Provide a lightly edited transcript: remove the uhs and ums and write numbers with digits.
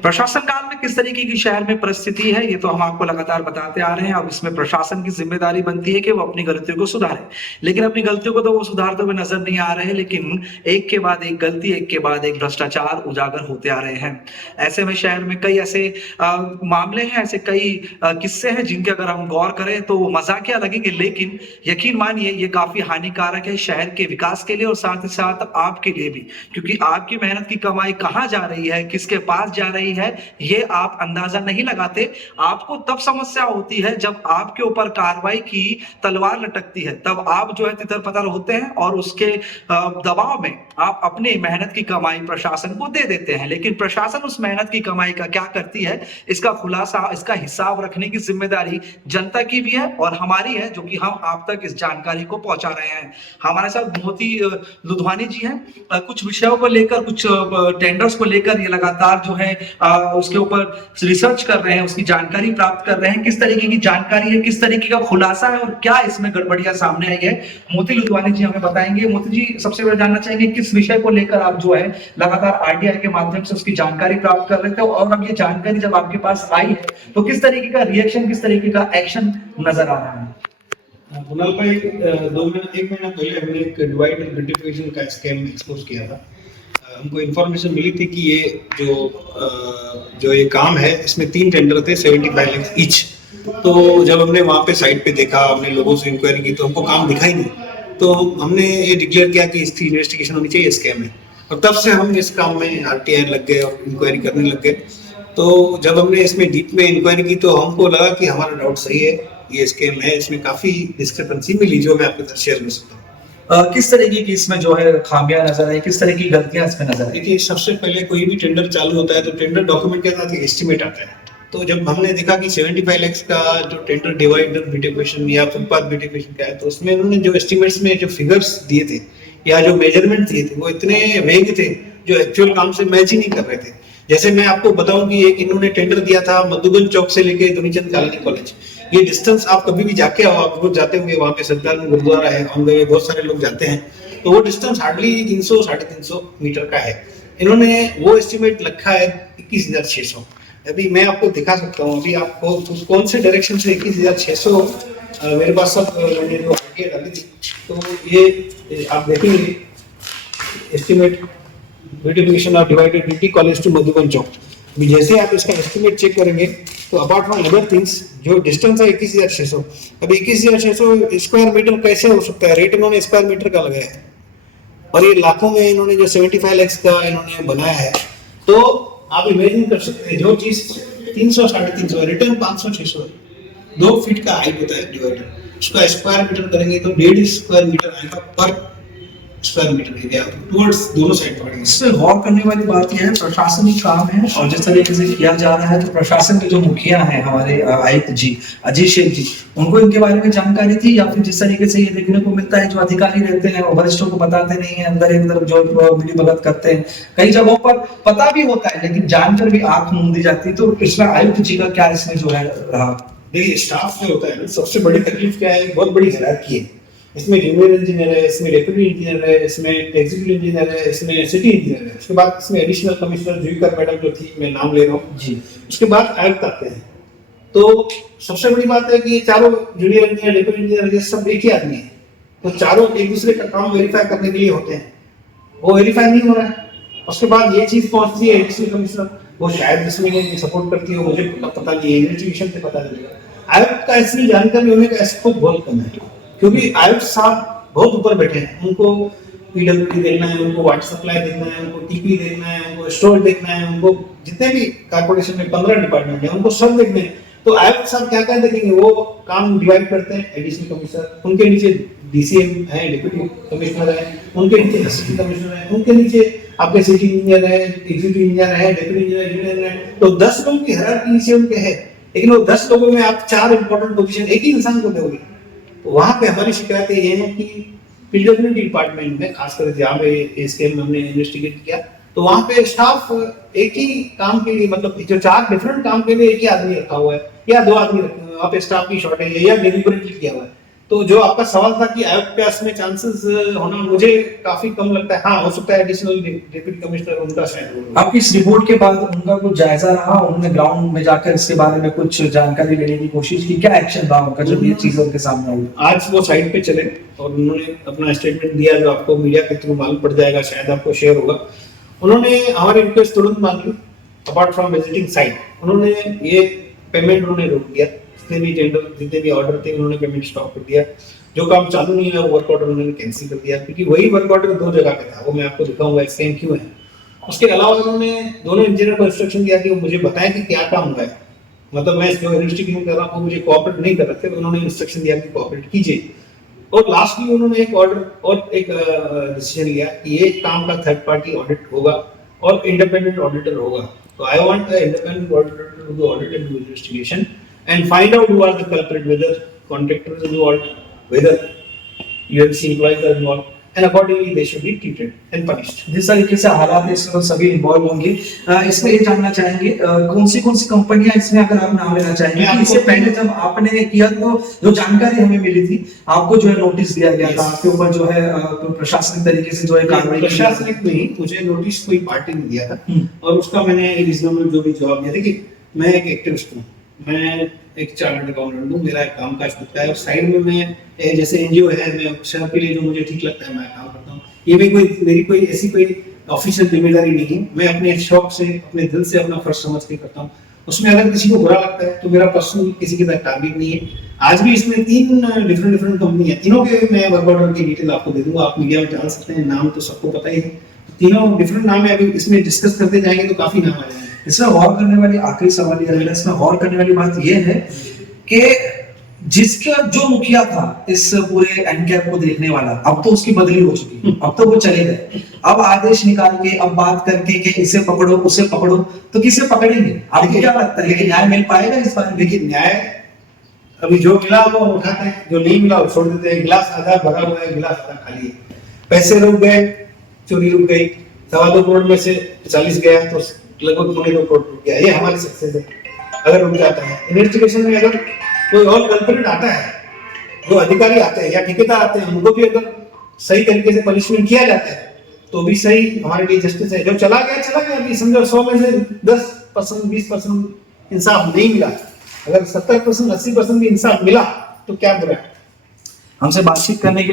प्रशासन काल में किस तरीके की शहर में परिस्थिति है, ये तो हम आपको लगातार बताते आ रहे हैं। अब इसमें प्रशासन की जिम्मेदारी बनती है कि वो अपनी गलतियों को सुधारे, लेकिन अपनी गलतियों को तो वो सुधारते हुए नजर नहीं आ रहे, लेकिन एक के बाद एक गलती, एक के बाद एक भ्रष्टाचार उजागर होते आ रहे हैं। ऐसे में शहर में कई ऐसे मामले हैं, ऐसे कई किस्से हैं जिनके अगर हम गौर करें तो वो मजाकिया लगेंगे, लेकिन यकीन मानिए ये काफी हानिकारक है शहर के विकास के लिए और साथ ही साथ आपके लिए भी, क्योंकि आपकी मेहनत की कमाई कहाँ जा रही है, किसके पास जा रही है, ये आप अंदाजा नहीं लगाते। आपको तब समस्या होती है जब आपके ऊपर कार्रवाई की तलवार लटकती है, तब आप जो है तितर पतर होते हैं और उसके दबाव में आप अपनी मेहनत की कमाई प्रशासन को दे देते हैं। लेकिन प्रशासन उस मेहनत की कमाई का क्या करती है, इसका खुलासा, इसका हिसाब रखने की जिम्मेदारी जनता की भी है और हमारी है, जो कि हम आप तक इस जानकारी को पहुंचा रहे हैं। हमारे साथ मोती लुधवानी जी हैं। कुछ विषयों को लेकर, कुछ टेंडर्स को लेकर ये लगातार जो है उसके ऊपर रिसर्च कर रहे हैं, उसकी जानकारी प्राप्त कर रहे हैं। किस तरीके की जानकारी है, किस तरीके का खुलासा है और क्या इसमें गड़बड़ियां सामने आई है, मोती लुधवानी जी हमें बताएंगे। मोती जी, सबसे पहले जानना चाहेंगे किस विषय को लेकर आप जो है लगातार आरटीआई के माध्यम से उसकी जानकारी प्राप्त कर रहे थे, और अब ये जानकारी जब आपके पास आई है तो किस तरीके का रिएक्शन, किस तरीके का एक्शन नजर आ रहा है? कुणाल भाई, 1 महीना पहले हमने एक डिवाइड एंड ब्यूटिफिकेशन का स्कैम एक्सपोज किया था। हमको इन्फॉर्मेशन मिली थी कि ये जो ये काम है, इसमें 3 टेंडर थे, 75 लाख ईच। तो जब हमने वहाँ पे साइट पे देखा, हमने लोगों से इंक्वायरी की, तो हमको काम दिखा ही नहीं। तो हमने ये डिक्लेयर किया कि इसकी इन्वेस्टिगेशन होनी चाहिए, स्कैम है। और तब से हम इस काम में आरटीआई लग गए और इंक्वायरी करने लग गए। तो जब हमने इसमें डीप में इंक्वायरी की तो हमको लगा कि हमारा डाउट सही है, ये स्कैम है, इसमें काफी डिस्क्रिपेंसी मिली, जो मैं आपके साथ शेयर कर सकता हूँ। किस तरीके की इसमें जो है खामियां नजर आई, किस तरह की गलतियां इसमें नजर आई? देखिए, सबसे पहले कोई भी टेंडर चालू होता है तो टेंडर डॉक्यूमेंट के साथ एक एस्टिमेट आता है। तो जब हमने देखा कि 75 लाख का जो टेंडर डिवाइडर ब्यूटिफिकेशन या फुटपाथ ब्यूटिफिकेशन का है, तो उसमें इन्होंने जो एस्टिमेट्स में जो फिगर्स दिए थे या जो मेजरमेंट दिए थे, वो इतने वेग थे जो एक्चुअल काम से मैच ही नहीं कर रहे थे। जैसे मैं आपको बताऊं कि एक इन्होंने टेंडर दिया था मधुबन चौक से लेके दुनीचंद गांधी कॉलेज। ये डिस्टेंस आप कभी भी जाके आओ, आप रोज जाते होंगे, वहाँ पे सरदार गुरुद्वारा है, ऑन द वे बहुत सारे लोग जाते हैं। तो वो डिस्टेंस हार्डली 300 350 मीटर का है। इन्होंने वो एस्टिमेट रखा है 21,600। अभी मैं आपको दिखा सकता हूँ, अभी आपको कौन से डायरेक्शन से 21,600 मेरे पास सब मैंने जो आइडिया डाली थी। तो ये आप देखेंगे estimate beautification of divided beauty college to Madhuban Chowk. अभी जैसे आप इसका एस्टिमेट चेक करेंगे तो अपार्ट फ्रॉम अदर थिंग्स जो डिस्टेंस है 21,600। अब 21,600 स्क्वायर मीटर कैसे हो सकता है? रेट इन्होंने स्क्वायर मीटर का लगाया है और ये लाखों में इन्होंने जो 75 लाख का इन्होंने बनाया है। तो आप इमेजिन कर सकते हैं, जो चीज 300 350 रिटर्न 500 600 है, 2 फीट का हाइट होता है डिवाइडर, उसका स्क्वायर मीटर करेंगे तो 1.5 स्क्वायर मीटर आएगा पर स्क्वायर मीटर एरिया टुवर्ड्स दोनों साइड पड़ेंगे। इससे गौर करने वाली बात यह है, प्रशासनिक काम है और जिस तरीके से किया जा रहा है, तो प्रशासन के जो मुखिया हैं हमारे आयुक्त जी अजीत शेख जी, उनको इनके बारे में जानकारी थी, या फिर जिस तरीके से ये देखने को मिलता है जो अधिकारी रहते हैं वो वरिष्ठों को बताते नहीं है, अंदर अंदर जो मिली भगत करते हैं, कई जगहों पर पता भी होता है लेकिन जानकर भी आंख मूंद दी जाती है। तो इसमें आयुक्त जी का क्या इसमें जो है रहा? देखिए, स्टाफ में होता है ना, सबसे बड़ी तकलीफ क्या है, बहुत बड़ी हायरार्की है। इसमें जूनियर इंजीनियर है, इसमें डेप्यूटी इंजीनियर है, इसमें एग्जीक्यूटिव इंजीनियर है, इसमें सिटी इंजीनियर है, उसके बाद इसमें एडिशनल कमिश्नर जुईकर मैडम जो थी, मैं नाम ले रहा हूँ जी, उसके बाद आयुक्त आते हैं। तो सबसे बड़ी बात है कि ये चारों जूनियर इंजीनियर, डेप्यूटी इंजीनियर, ये सब एक ही आदमी है। तो चारों एक दूसरे का काम वेरीफाई करने के लिए होते हैं, वो वेरीफाई नहीं हो रहा है। उसके बाद ये चीज पहुंचती है एडिशनल कमिश्नर, वो शायद इसमें सपोर्ट करती है, मुझे पता नहीं है, इन्वेस्टिगेशन से पता चलेगा। आयुक्त का इसमें जानकारी होने का स्कोप बहुत कम है, क्योंकि आयुक्त साहब बहुत ऊपर बैठे हैं। उनको पीडब्ल्यूडी देखना है, उनको वाटर सप्लाई देखना है, उनको टीपी देखना है, उनको स्टोर देखना है, उनको जितने भी कारपोरेशन में 15 डिपार्टमेंट है उनको सब देखने हैं। तो आयुक्त साहब क्या क्या देखेंगे? वो काम डिवाइड करते हैं, एडिशनल कमिश्नर, उनके नीचे डीसीएम है, डिप्टी कमिश्नर है, उनके नीचे असिस्टेंट कमिश्नर है, उनके नीचे आपके सिटी इंजीनियर है, एग्जीक्यूटिव इंजीनियर है, डेप्यूटी इंजीनियर है। तो 10 लोगों की हायरार्की नीचे उनके है, लेकिन वो 10 लोगों में आप 4 इंपॉर्टेंट पोजीशन एक ही इंसान को दोगे। तो वहां पे हमारी शिकायतें ये हैं कि पीडब्ल्यूडी डिपार्टमेंट में, खासकर जहाँ पे स्कैम हमने इन्वेस्टिगेट किया, तो वहां पे स्टाफ एक ही काम के लिए, मतलब जो 4 डिफरेंट काम के लिए एक ही आदमी रखा हुआ है या 2 आदमी रखे हुए हैं, वहाँ पे स्टाफ की शॉर्टेज है या डिलिबरेटली किया हुआ है। तो जो आपका सवाल था कि आयोग के इसमें चांसेस होना, मुझे काफी कम लगता है। हाँ, हो सकता है एडिशनल डिप्टी कमिश्नर उनका शायद हो। आपकी इस रिपोर्ट के बाद उनका कुछ जायजा रहा, उन्होंने ग्राउंड में जाकर इसके बारे में कुछ जानकारी लेने की कोशिश की, क्या एक्शन रहा उनका जब ये चीजें उनके सामने आई? आज वो साइट पे चले और उन्होंने अपना स्टेटमेंट दिया, जो आपको मीडिया के थ्रू मालूम पड़ जाएगा, शायद आपको शेयर होगा। उन्होंने हमारी रिक्वेस्ट तुरंत मान ली। अपार्ट फ्रॉम विजिटिंग साइट, उन्होंने ये पेमेंट उन्होंने रोक दिया। जितने भी टेंडर, जितने भी ऑर्डर थे, उन्होंने पेमेंट स्टॉप कर दिया। जो काम चालू नहीं है वो वर्क ऑर्डर उन्होंने कैंसिल कर दिया, क्योंकि वही वर्क ऑर्डर 2 जगह पे था। वो मैं आपको दिखाऊंगा एक्सप्लेन क्यों है। उसके अलावा उन्होंने दोनों इंजीनियर को इंस्ट्रक्शन दिया कि वो मुझे बताएं कि क्या काम हुआ है। मतलब मैं जो इन्वेस्टिगेशन कर रहा हूँ वो मुझे कोऑपरेट नहीं कर रहे थे, तो उन्होंने इंस्ट्रक्शन दिया कि कोऑपरेट कीजिए। और लास्टली उन्होंने एक ऑर्डर और एक डिसीजन लिया कि ये काम का थर्ड पार्टी ऑडिट होगा और इंडिपेंडेंट ऑडिटर होगा। तो I want a independent auditor to do audit and do investigation and find out who are the culprit, whether contractors are involved, whether UMC employees are involved, and accordingly they should be treated and punished. जिस तरीके से हालात है इसमें सभी involve होंगे। इसमें ये जानना चाहेंगे कौन सी कंपनियां इसमें, अगर आप नाम लेना चाहेंगे कि इससे पहले जब आपने किया तो जो जानकारी हमें मिली थी, आपको जो है नोटिस दिया गया था, आपके ऊपर जो है प्रशासनिक तरीके से जो है कार्रवाई प्रशासनिक नहीं, मुझे नोटिस कोई पार्टी ने दिया था और उसका मैंने रीजनेबल जो भी जवाब दिया। देखिए, मैं एक एक्टिविस्ट हूँ, मैं एक चार्टर्ड अकाउंटेंट हूँ, मेरा एक काम काज होता है और साइड में मैं जैसे एनजीओ है, मैं शहर के लिए जो मुझे ठीक लगता है मैं काम करता हूँ। ये भी मेरी कोई ऐसी कोई ऑफिशियल जिम्मेदारी नहीं है। मैं अपने शौक से, अपने दिल से अपना फर्ज समझ के करता हूँ। उसमें अगर किसी को बुरा लगता है तो मेरा पर्सनल किसी के साथ टारगेट नहीं है। आज भी इसमें 3 डिफरेंट कंपनी है, तीनों के मैं वर्क ऑर्डर की डिटेल आपको दे दूंगा, आप मीडिया में जान सकते हैं, नाम तो सबको पता ही है। तीनों डिफरेंट नाम है, अभी इसमें डिस्कस करते जाएंगे तो काफी नाम आ जाएंगे। इसमें गौर करने वाली आखिरी सवाल ये रहेगा, इसमें गौर करने वाली बात ये है कि जिसका जो मुखिया था इस पूरे एनकैप को देखने वाला, अब तो उसकी बदली हो चुकी है, अब तो वो चले गए। अब आदेश निकाल के, अब बात करके कि इसे पकड़ो उसे पकड़ो, तो किसे पकड़ेंगे? आपको क्या लगता है, लेकिन न्याय मिल पाएगा इस बार? देखिए, न्याय अभी जो मिला वो उठाते हैं, जो नहीं मिला वो छोड़ देते हैं। गिलास आधा भरा हुआ है, गिलास आधा खाली है। पैसे रुक गए, चोरी रुक गई, 2.25 करोड़ में से 40 गया तो लगभग 2.25 करोड़ रुक गया। ये हमारी सक्सेस है अगर रुक जाता है। इन्वेस्टिगेशन में अगर कोई और कल्प्रिट आता है, जो अधिकारी आते हैं या ठेकेदार आते हैं, उनको भी अगर सही तरीके से पनिशमेंट किया जाता है तो भी सही हमारे लिए जस्टिस है। जो चला गया। अभी समझो 100 में से 10%, 20% इंसाफ नहीं मिला, अगर 70%, 80% भी इंसाफ मिला तो क्या बुरा है। हमसे बातचीत करने के